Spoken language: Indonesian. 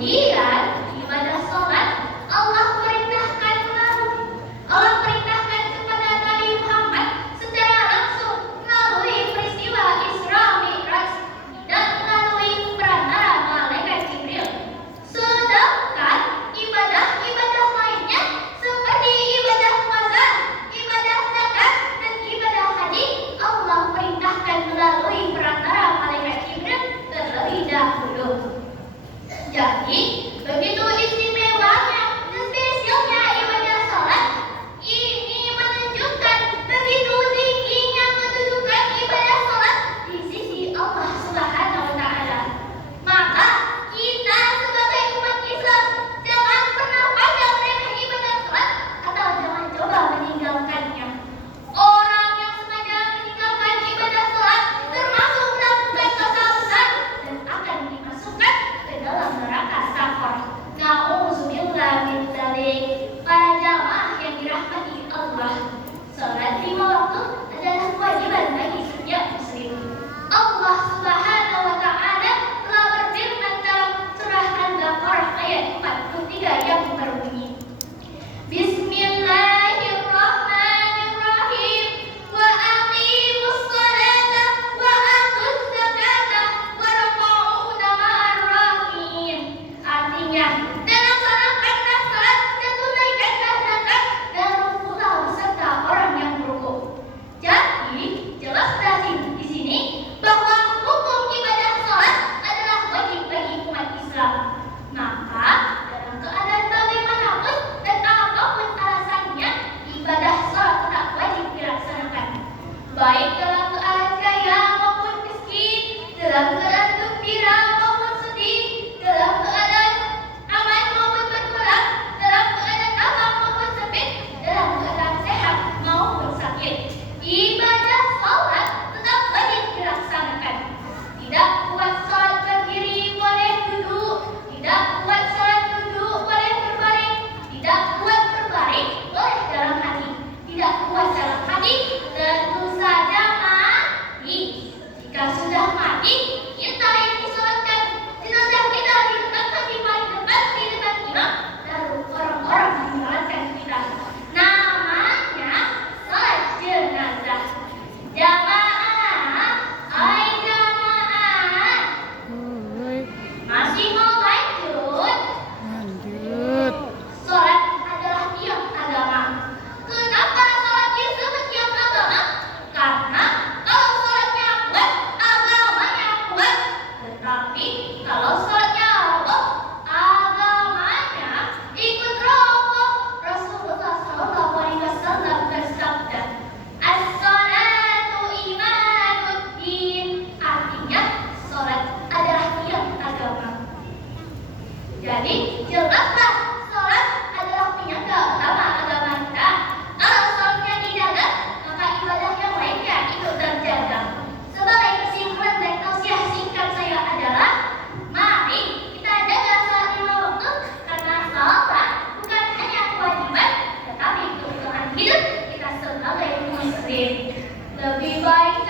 Kemudian ibadah sholat Allah perintahkan kepada Nabi Muhammad secara langsung melalui peristiwa Isra Mi'raj dan melalui perantara malaikat Jibril. Sedangkan ibadah-ibadah lainnya seperti ibadah puasa, ibadah zakat, dan ibadah haji Allah perintahkan melalui perantara malaikat Jibril terlebih dahulu. Jadi, begitu istimewanya dan spesialnya ibadah sholat. Ini menunjukkan begitu tingginya kedudukan ibadah sholat di sisi Allah Subhanahu wa Ta'ala. Maka kita sebagai umat Islam jangan pernah pandang remeh ibadah sholat atau jangan coba meninggalkannya. Orang yang sengaja meninggalkan ibadah sholat termasuk melakukan dosa besar dan akan dimasukkan ke dalam neraka saqar. Nauzubillah min dzalik. Para jamaah yang dirahmati Allah, sholat 5 waktu adalah kewajiban bagi setiap muslim. Allah Subhanahu wa Ta'ala telah berfirman dalam surah Al-Baqarah ayat 43 yang berbunyi, Bismillahirrahmanirrahim. Wa aqimus sholata wa atuz zakata warka'u ma'ar raki'in. Artinya, dan laksanakanlah salat dan tunaikanlah zakat dan rukuklah beserta orang yang berukuk. Jadi, jelas di sini bahwa hukum ibadah salat adalah wajib bagi umat Islam. Maka, dalam keadaan bagaimanapun dan apapun alasannya, ibadah salat tetap wajib dilaksanakan. Baik dalam keadaan kaya maupun miskin, dalam keadaan gembira maupun sedih, dalam keadaan aman maupun berkurang, dalam keadaan lapang maupun sempit, dalam keadaan sehat maupun sakit. Ibadah salat tetap wajib dilaksanakan. Tidak kuat salat berdiri boleh duduk, tidak kuat salat duduk boleh berbaring, tidak kuat berbaring boleh dalam hati, tidak kuat dalam hati tentu saja mati. Jika sudah mati, kita yang disolatkan, jenazah kita diletakkan di paling depan di depan imam, lalu orang-orang menyolatkan kita. Namanya salat jenazah. Jamaah, hai jamaah. Masih mau lanjut? Salat adalah tiang agama. Kenapa salat disebut tiang agama? Karena kalau salatnya kuat, agamanya kuat. Tetapi kalau salatnya roboh, agamanya ikut roboh. Rasulullah SAW bersabda, As-salatu imaduddin. Artinya, salat adalah tiang agama. Jadi, jelaslah salat adalah penyangga utama agama kita. Kalau salatnya dijaga, maka ibadah yang lainnya ikut terjaga. Sebagai kesimpulan dan tausiah singkat saya adalah, mari kita jaga salat 5 waktu karena salat bukan hanya kewajiban, tetapi kebutuhan hidup kita sebagai muslim. Lebih baik